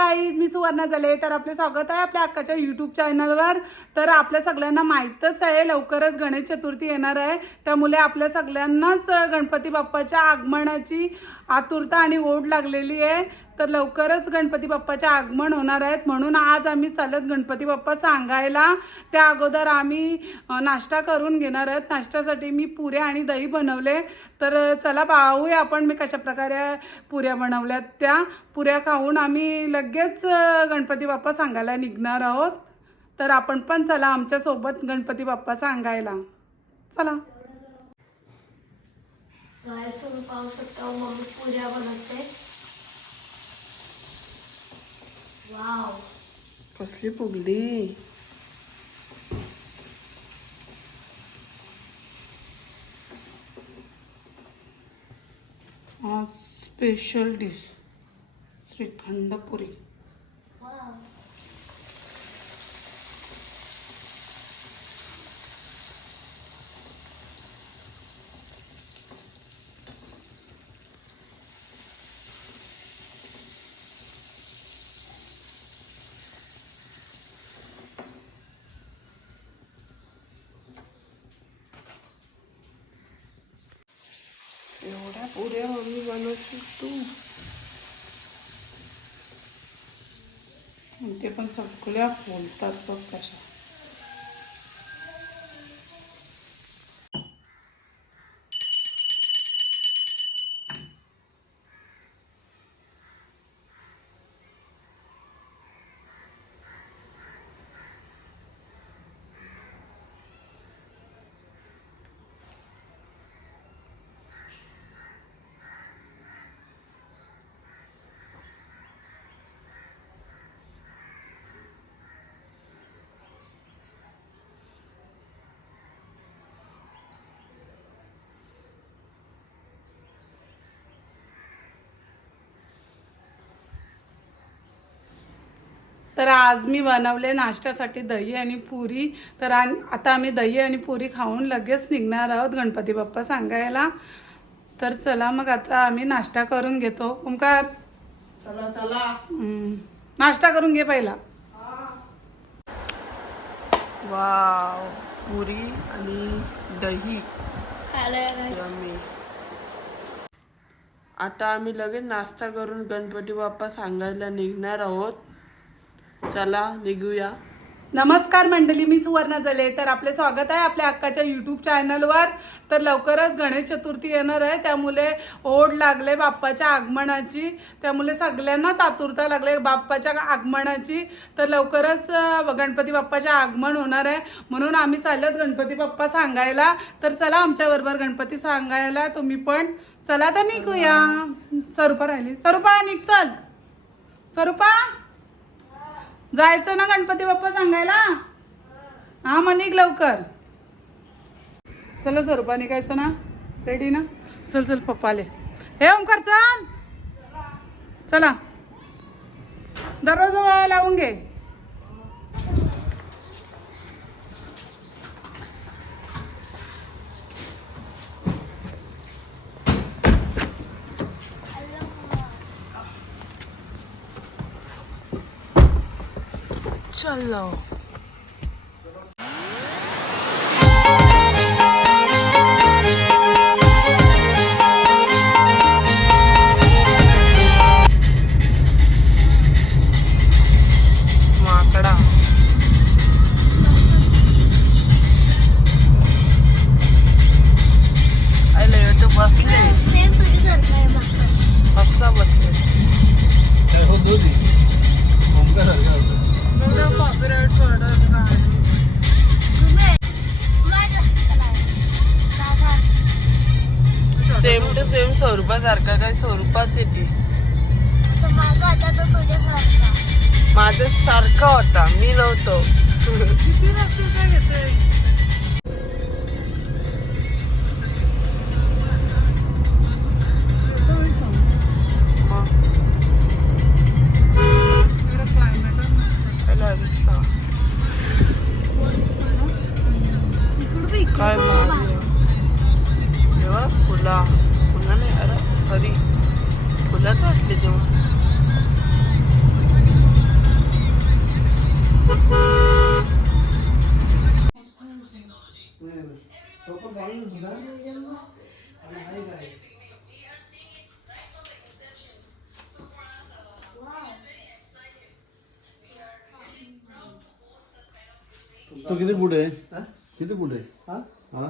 Guys मी सुवर्णा झाले तर आपले स्वागत आहे आपल्या अक्काच्या यूट्यूब चॅनलवर तर आपल्या सगळ्यांना माहीतच आहे लवकरच गणेश चतुर्थी येणार आहे. त्यामुळे आपल्या सगळ्यांनाच गणपती बाप्पाच्या आगमनाची आतुरता आणि ओढ लागलेली आहे. तर लवकरच गणपती बाप्पाचे आगमन होणार आहेत. म्हणून आज आम्ही चालत गणपती बाप्पा सांगायला. त्या अगोदर आम्ही नाश्ता करून घेणार आहेत. नाश्त्यासाठी मी पुऱ्या आणि दही बनवले. तर चला पाहूया आपण मी कशा प्रकारे पुऱ्या बनवल्यात त्या. पुऱ्या खाऊन आम्ही लगेच गणपती बाप्पा सांगायला निघणार आहोत. तर आपण पण चला आमच्यासोबत गणपती बाप्पा सांगायला. चला. गायस तुम्ही पाहू शकता हो, मम्मी पुऱ्या बनवते. वाव कसली फुगली. आज special dish shrikhand puri wow एवढ्या पुऱ्या मम्मी बनवशील तू ते पण सगळ्या बोलतात बघ कशा तर आज मी बनवले नाश्त्यासाठी दही आणि पुरी. तर आता आम्ही दही आणि पुरी खाऊन लगेच निघणार आहोत गणपती बाप्पा सांगायला. तर चला मग आता आम्ही नाश्ता करून घेतो. ओमकार. चला चला. हम्म, नाश्ता करून घे पहिला. वाव. पुरी आणि दही. आता आम्ही लगेच नाश्ता करून गणपती बाप्पा सांगायला निघणार आहोत. चला निघूया. नमस्कार मंडळी मी सुवर्ण जले. तर आपले स्वागत आहे आपल्या अक्काच्या यूट्यूब चॅनलवर तर लवकरच गणेश चतुर्थी येणार आहे. त्यामुळे ओढ लागले बाप्पाच्या आगमनाची. त्यामुळे सगळ्यांनाच आतुरता लागले बाप्पाच्या आगमनाची. तर लवकरच गणपती बाप्पाचे आगमन होणार आहे. म्हणून आम्ही चालत गणपती बाप्पा सांगायला. तर चला आमच्याबरोबर गणपती सांगायला. तुम्ही पण चला तर निघूया. स्वरूपा राहिली. स्वरूपा निघ चल. स्वरूपा! जायचं ना गणपती बाप्पा सांगायला? हा मग निघ लवकर. चला स्वरूपा निघायचं ना? रेडी ना? चल चल पप्पा आले. हे ओंकार चल. चला. दरवाजा लावून घे. चलो माकडा स्वरूपासारखा काय स्वरूपाच येते. तुझ्यासारखा माझं सारखा. होता मी नव्हतो. किती la toast dedim. तो किती कुठे आहे किती कुठे हा हा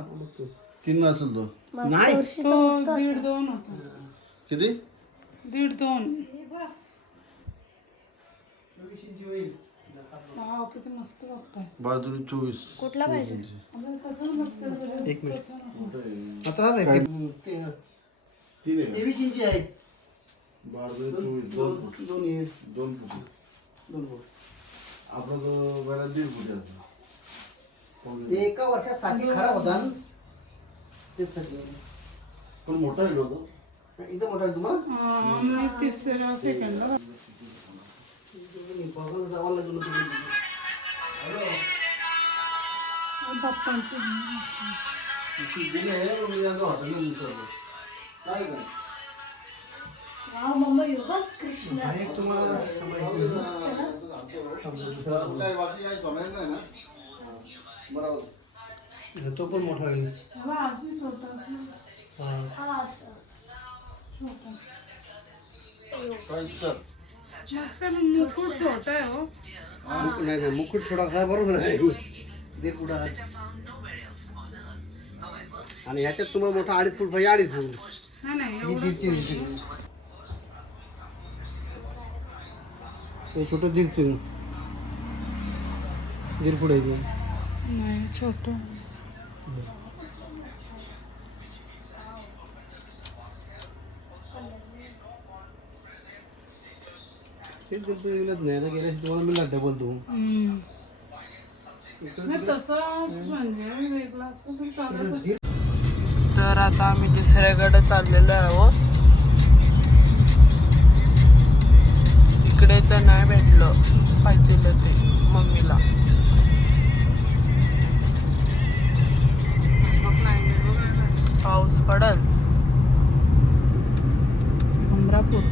तीन असेल तो नाही दीड दोन होता किती दीड दोन. वाव, किती मस्त बघताय बाजूने चोवीस. कुठला पाहिजे? अगं, कसं मस्त बघा. एक मिनिट. कसं नको. आता ते- तीन आहे? तेवीस इंची आहे. चोवीस. दोन फूट दोन आहे. दोन फूट. दोन फूट. आपला तो बऱ्याच दीड फूट आहे आता. ते एका वर्षात साची खराब होता ना. तेच साठी पण मोठा आहे तो. इथं मोठा आहे तुम्हाला? हा, मी तिसऱ्या सेकंडला बघायला जावं लागेल. बाप्पांची. काय काय मम्मा यो बघ कृष्ण. हा तो पण मोठा होईल मुकुट छोटा हो मुकुट नाही नाही मुकुट थोडा काय बरोबर आहे दे आणि ह्याच्यात तुम्हाला मोठा अडीच फूट पाहिजे अडीच फूट हा नाही छोटं दीडची दीड फूट आहे ते नाही छोटं ते तुला न्यायला गेल्या तुम्हाला मी डबल देऊ हम्म. नाही तसं म्हणजे वेगळा असतं पण चालत तर आता आम्ही दुसऱ्याकडे चाललेलो आहोत. इकडे तर नाही भेटलं पाहिजे ते मम्मीला. पाऊस पडल. अमरापूर.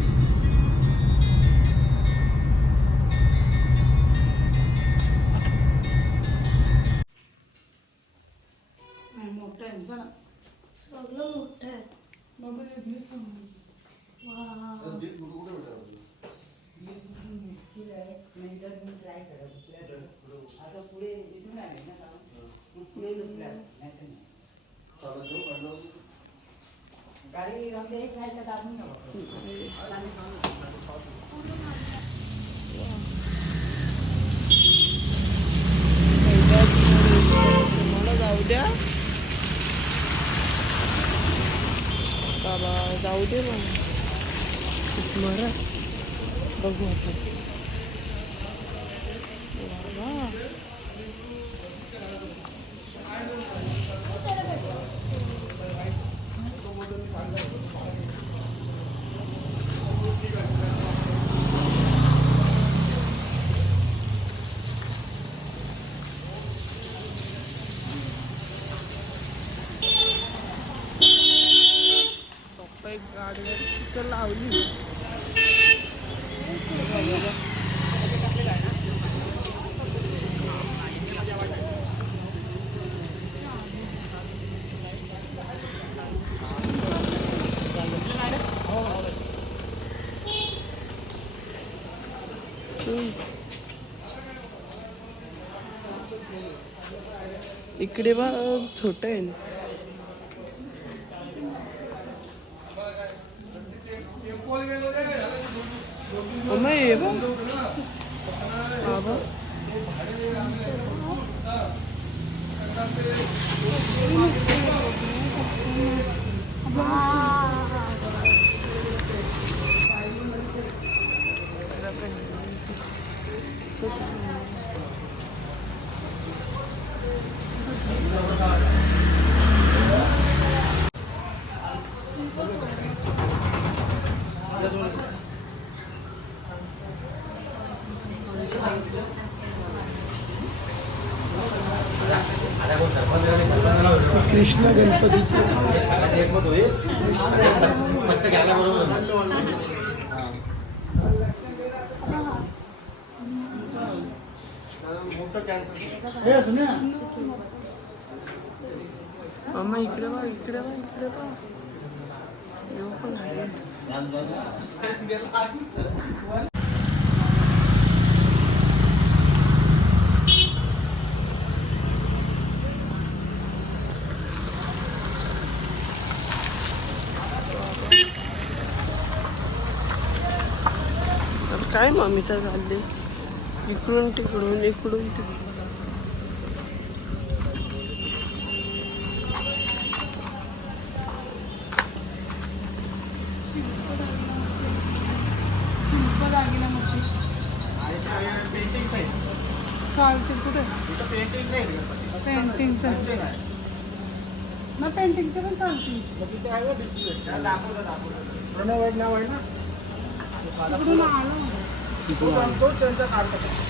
मला जाऊ द्या बाबा जाऊ दे मग. बरं बघू आता बाबा पप्पा एक गाडीवर तिथं लावली इकडे बा छोटं आहे. कृष्ण गणपतीचे. अम्मा इकडे बा इकडे बा इकडे बा येऊ पण आहे. काय मम्मी तर चालली इकडून तिकडून इकडून तिकडून. ना पेंटिंगचं पण चालते इकडून आलं शिल्प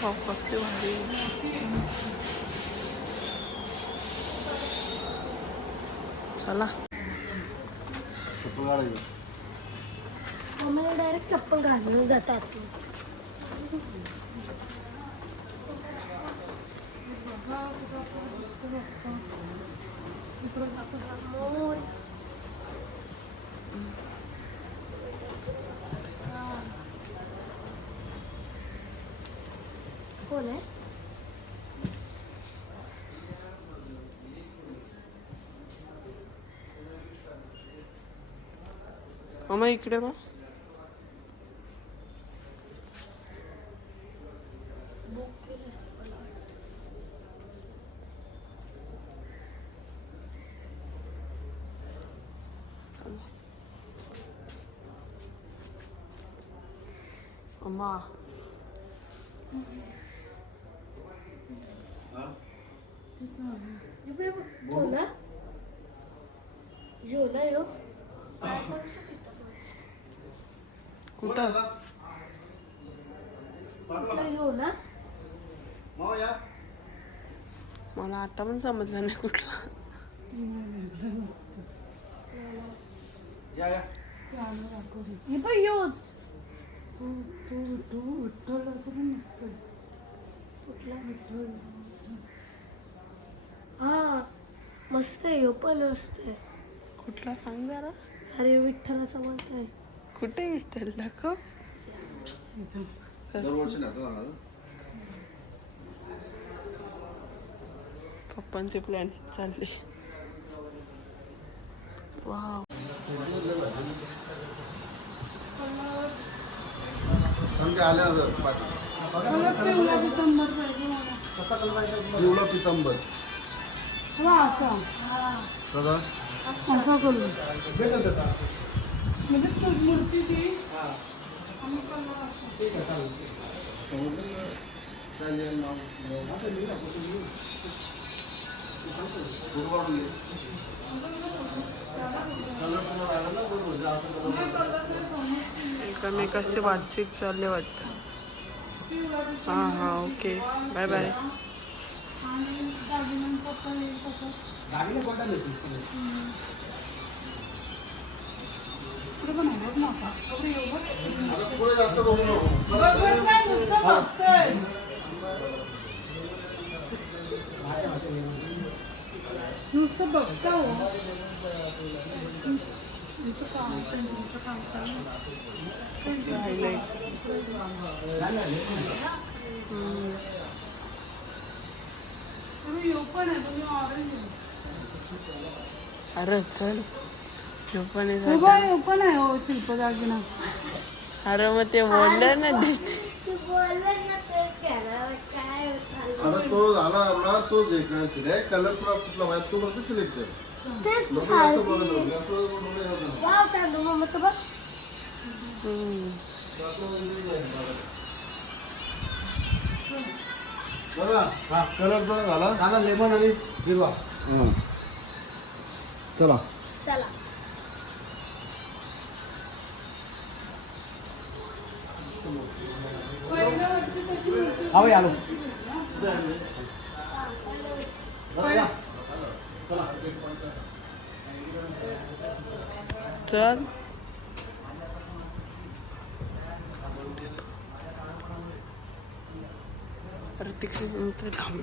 वाव, कसली भारी चला चप्पल काढायची आम्हाला डायरेक्ट चप्पल घालून जातात मोर कोण आहे मम्मा इकडे बा अम्मा झोला यो कुठं? झोला मावा या. मला आता पण समजलं नाही कुठला. या या. पण योच तू तू तू विठ्ठल असं पण नसतं कुठला? हा मस्त आहे ह्यो पण मस्त आहे. कुठला सांग जरा. अरे विठ्ठलाचा मस्त आहे. कुठे विठ्ठल? दाखव. दरवर्षी पप्पांचे प्लॅनिंग चालले. वाव आल्या पितांबर. असा. दादा. असा करू. एकमेकाशी बातचीत चालले वाटतं. हां हां ओके. Bye bye. आणि दागिन्यांचा पण कसं पुढे पण आहे बघ ना आता. पुढे येऊ बघ. पुढे जास्त करू नको बघ, बघ, काय नुसतं बघतोय. नुसतं बघता हो तुमचं काम तुमचं काम चालू आहे पण आहे तुम्ही ऑरेंज आहे अरे चल. ह्यो पण आहे पण आहे हो अरे मग ते बोललं ना देते तू बोलले ना ते घ्यायला काय चाललं आता तो झाला ना तो जे काय सिलेक्ट कलर तुला कुठला माहिती? तू म्हणतो सिलेक्ट कर तेच नको जास्त बघत राहू. जास्त बघत राहू. वाव चालू मम्माचं बघ. हम्म. बघा. कलर जो झाला. कांदा लेमन आणि हिरवा. हा. चला. चला. हा आलो. या. चल. अरे तिकडे नंतर थांब.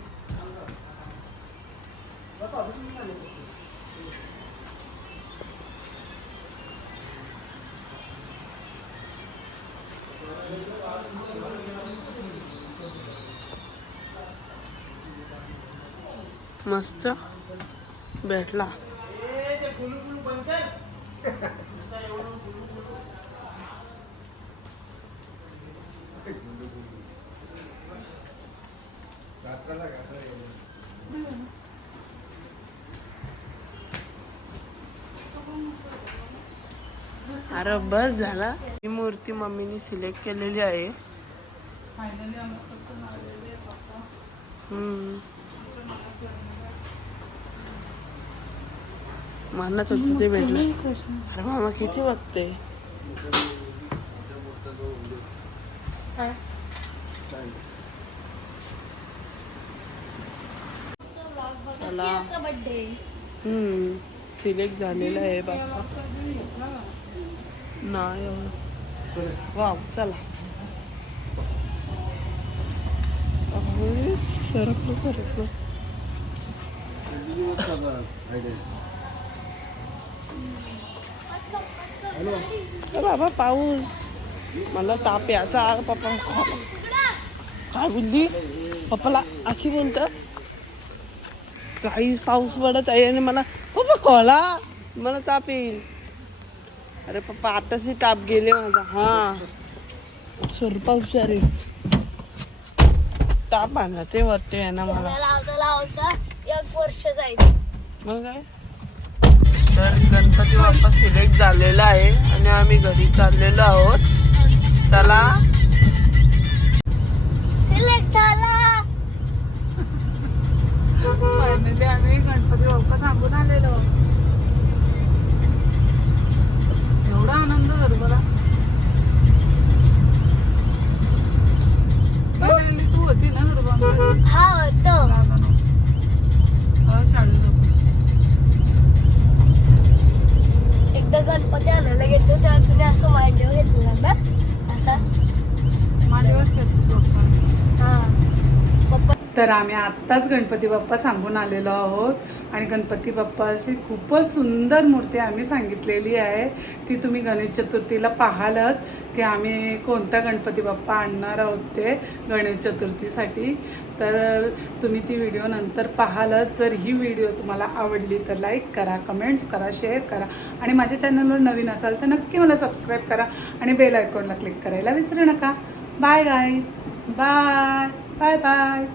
मस्त. भेटला. अरे बस झाला. ही मूर्ती मम्मीने सिलेक्ट केलेली आहे. म्हणत होतं ते भेटलं. अरे मामा किती बघते? चला. बर्थडे हम्म. सिलेक्ट झालेलं आहे बाप्पा. नाही एवढं. वाव चला. अरे, सरकलो सरकलो. बाबा पाऊस. मला ताप याचा आग पप्पा काय बोलली? पप्पाला अशी बोलत काहीच पाऊस पडत आहे आणि मला पप्पा खोला. मला ताप येईल. अरे पप्पा आताच ताप गेले माझा. हा. स्वरूपा हुशार ताप आणा ते वाटते आहे ना मला. लावता लावता एक वर्ष जाईल. मग काय? तर गणपती बाप्पा सिलेक्ट झालेला आहे आणि आम्ही घरी चाललेलो आहोत. चला. सिलेक्ट झाला. फायनली आम्ही गणपती बाप्पा सांगून आलेलो. एवढा आनंद झाला मला. तू होती ना गरबा हा होतो. एकदा गणपती आणायला घेतो तेव्हा तुम्ही असं मांडव घेतला ना? असा? माझ्यावर खेळतो पप्पा. हा. पप्पा तर आम्ही आत्ताच गणपती बाप्पा सांगून आलेलो आहोत. आणि गणपती बाप्पाची खूपच सुंदर मूर्ती आम्ही सांगितलेली आहे. ती तुम्ही गणेश चतुर्थीला पाहालच की आम्ही कोणता गणपती बाप्पा आणणार आहोत ते गणेश चतुर्थीसाठी. तर तुम्ही ती व्हिडिओ नंतर पाहालच. जर ही व्हिडिओ तुम्हाला आवडली तर लाईक करा कमेंट्स करा शेअर करा आणि माझ्या चॅनलवर नवीन असाल तर नक्की मला सबस्क्राईब करा आणि बेल आयकॉनला क्लिक करायला विसरू नका. Bye guys. Bye. Bye bye.